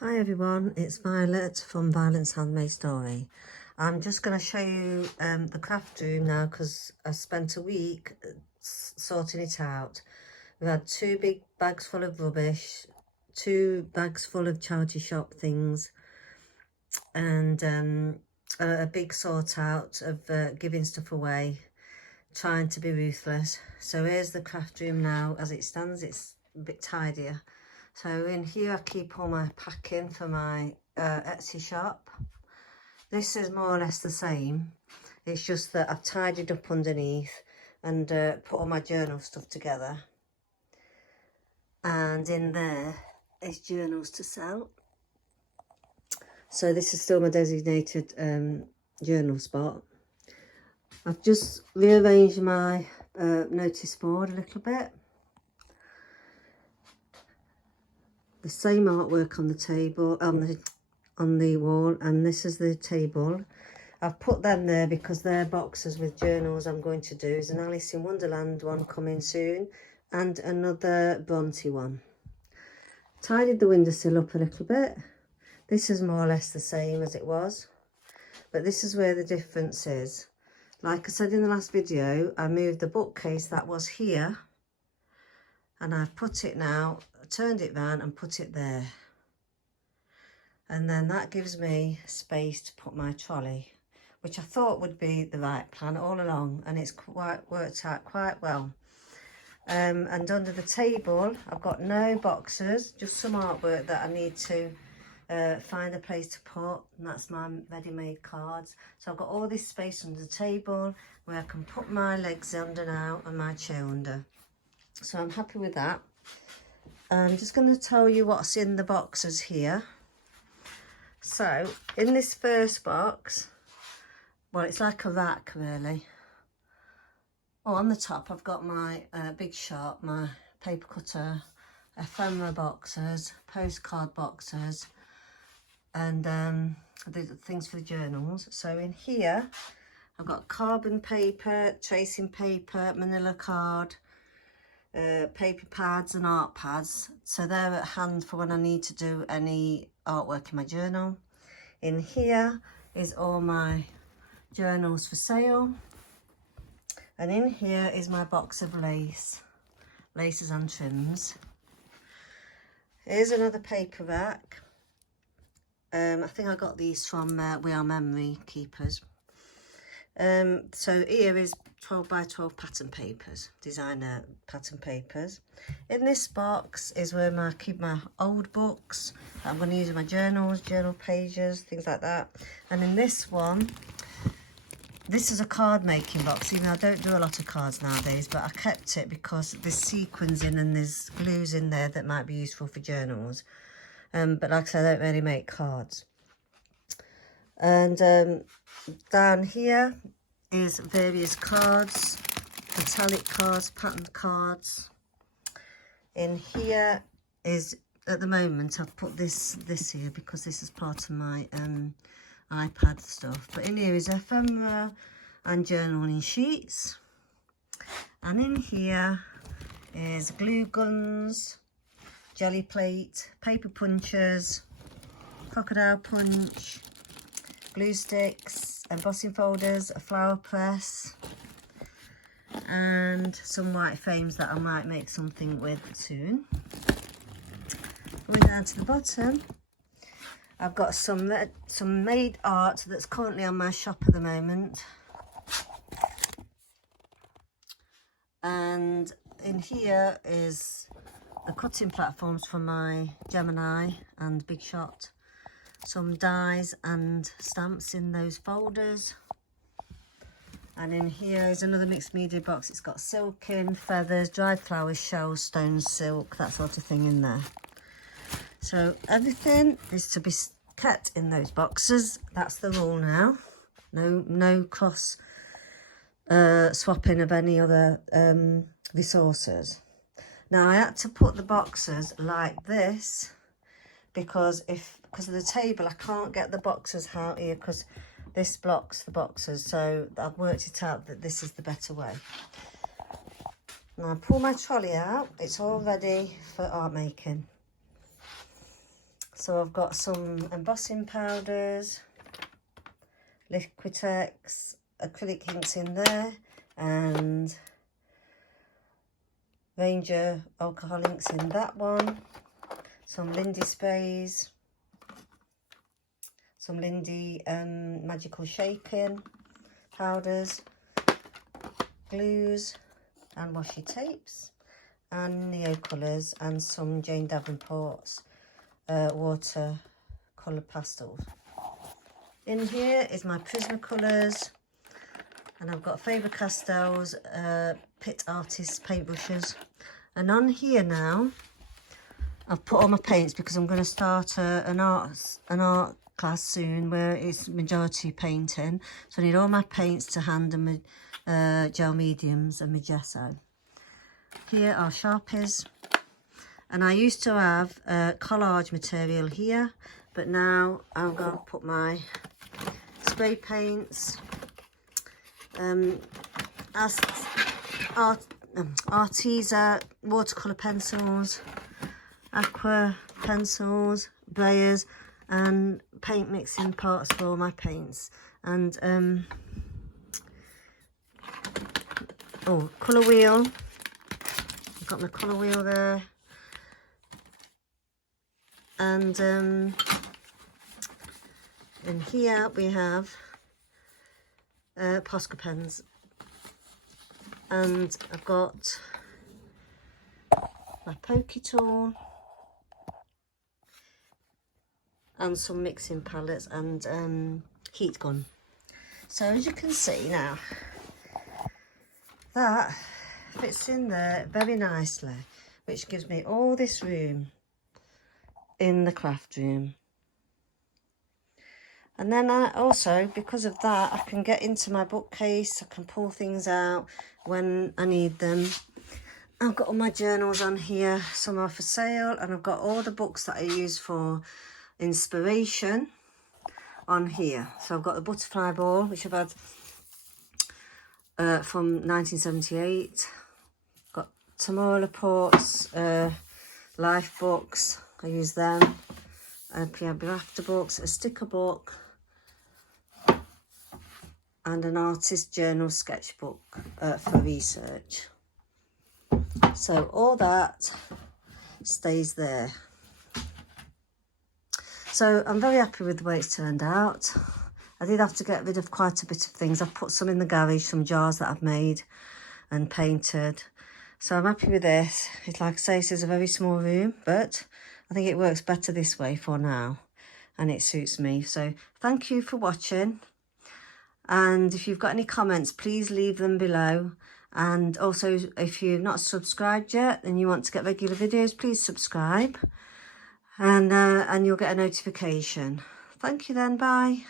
Hi everyone, it's Violet from Violet's Handmade Story. I'm just going to show you the craft room now because I spent a week sorting it out. We had 2 big bags full of rubbish, 2 bags full of charity shop things, and a big sort out of giving stuff away, trying to be ruthless. So here's the craft room now as it stands. It's a bit tidier. So in here I keep all my packing for my Etsy shop. This is more or less the same. It's just that I've tidied up underneath and put all my journal stuff together. And in there is journals to sell. So this is still my designated journal spot. I've just rearranged my notice board a little bit. The same artwork on the table, on the wall, and this is the table. I've put them there because they're boxes with journals I'm going to do. There's an Alice in Wonderland one coming soon and another Bronte one. Tidied the windowsill up a little bit. This is more or less the same as it was, but this is where the difference is. Like I said in the last video, I moved the bookcase that was here and I've put it now, turned it round and put it there. And then that gives me space to put my trolley, which I thought would be the right plan all along, and it's quite worked out quite well. And under the table, I've got no boxes, just some artwork that I need to find a place to put, and that's my ready-made cards. So I've got all this space under the table where I can put my legs under now and my chair under. So I'm happy with that. I'm just going to tell you what's in the boxes here. So in this first box, well, it's like a rack really. Oh, on the top I've got my Big Shot, my paper cutter, ephemera boxes, postcard boxes, and the things for the journals. So in here I've got carbon paper, tracing paper, manila card, paper pads and art pads, so they're at hand for when I need to do any artwork in my journal. In here is all my journals for sale, and in here is my box of laces and trims. Here's another paper rack. I think I got these from We Are Memory Keepers. So here is 12 by 12 pattern papers, designer pattern papers. In this box is where I keep my old books that I'm going to use in my journals, journal pages, things like that. And in this one, this is a card making box, even though I don't do a lot of cards nowadays, but I kept it because there's sequins in and there's glues in there that might be useful for journals. But like I said, I don't really make cards. And down here is various cards, metallic cards, patterned cards. In here is, at the moment, I've put this here because this is part of my iPad stuff. But in here is ephemera and journaling sheets. And in here is glue guns, jelly plate, paper punchers, crocodile punch, glue sticks, embossing folders, a flower press, and some white frames that I might make something with soon. Going down to the bottom, I've got some made art that's currently on my shop at the moment. And in here is the cutting platforms for my Gemini and Big Shot. Some dies and stamps in those folders. And in here is another mixed media box. It's got silk in, feathers, dried flowers, shells, stones, silk, that sort of thing in there. So everything is to be kept in those boxes. That's the rule now. No cross swapping of any other resources. Now I had to put the boxes like this because of the table I can't get the boxes out here because this blocks the boxes. So I've worked it out that this is the better way. Now I pull my trolley out. It's all ready for art making. So I've got some embossing powders, Liquitex, acrylic inks in there, and Ranger alcohol inks in that one, some Lindy sprays, some Lindy magical shaping powders, glues and washi tapes, and Neo colours, and some Jane Davenport's watercolour pastels. In here is my Prismacolors, and I've got Faber-Castell's Pit Artist paintbrushes. And on here now, I've put all my paints because I'm going to start an art class soon where it's majority painting. So I need all my paints to hand, and my gel mediums and my gesso. Here are Sharpies. And I used to have collage material here, but now I'm going to put my spray paints, Arteza watercolour pencils, aqua pencils, brayers, and paint mixing parts for all my paints. And colour wheel. I've got my colour wheel there. And in here we have Posca pens, and I've got my pokey tool and some mixing palettes and heat gun. So as you can see now, that fits in there very nicely, which gives me all this room in the craft room. And then I also, because of that, I can get into my bookcase. I can pull things out when I need them. I've got all my journals on here. Some are for sale, and I've got all the books that I use for inspiration on here. So I've got the Butterfly Ball, which I've had from 1978. Got Tamara Laporte's life books. I use them. Pierre After books, a sticker book, and an artist journal sketchbook for research. So all that stays there. So I'm very happy with the way it's turned out. I did have to get rid of quite a bit of things. I've put some in the garage, some jars that I've made and painted. So I'm happy with this. It's like I say, this is a very small room, but I think it works better this way for now, and it suits me. So thank you for watching, and if you've got any comments, please leave them below. And also, if you've not subscribed yet and you want to get regular videos, please subscribe, and you'll get a notification. Thank you then, bye.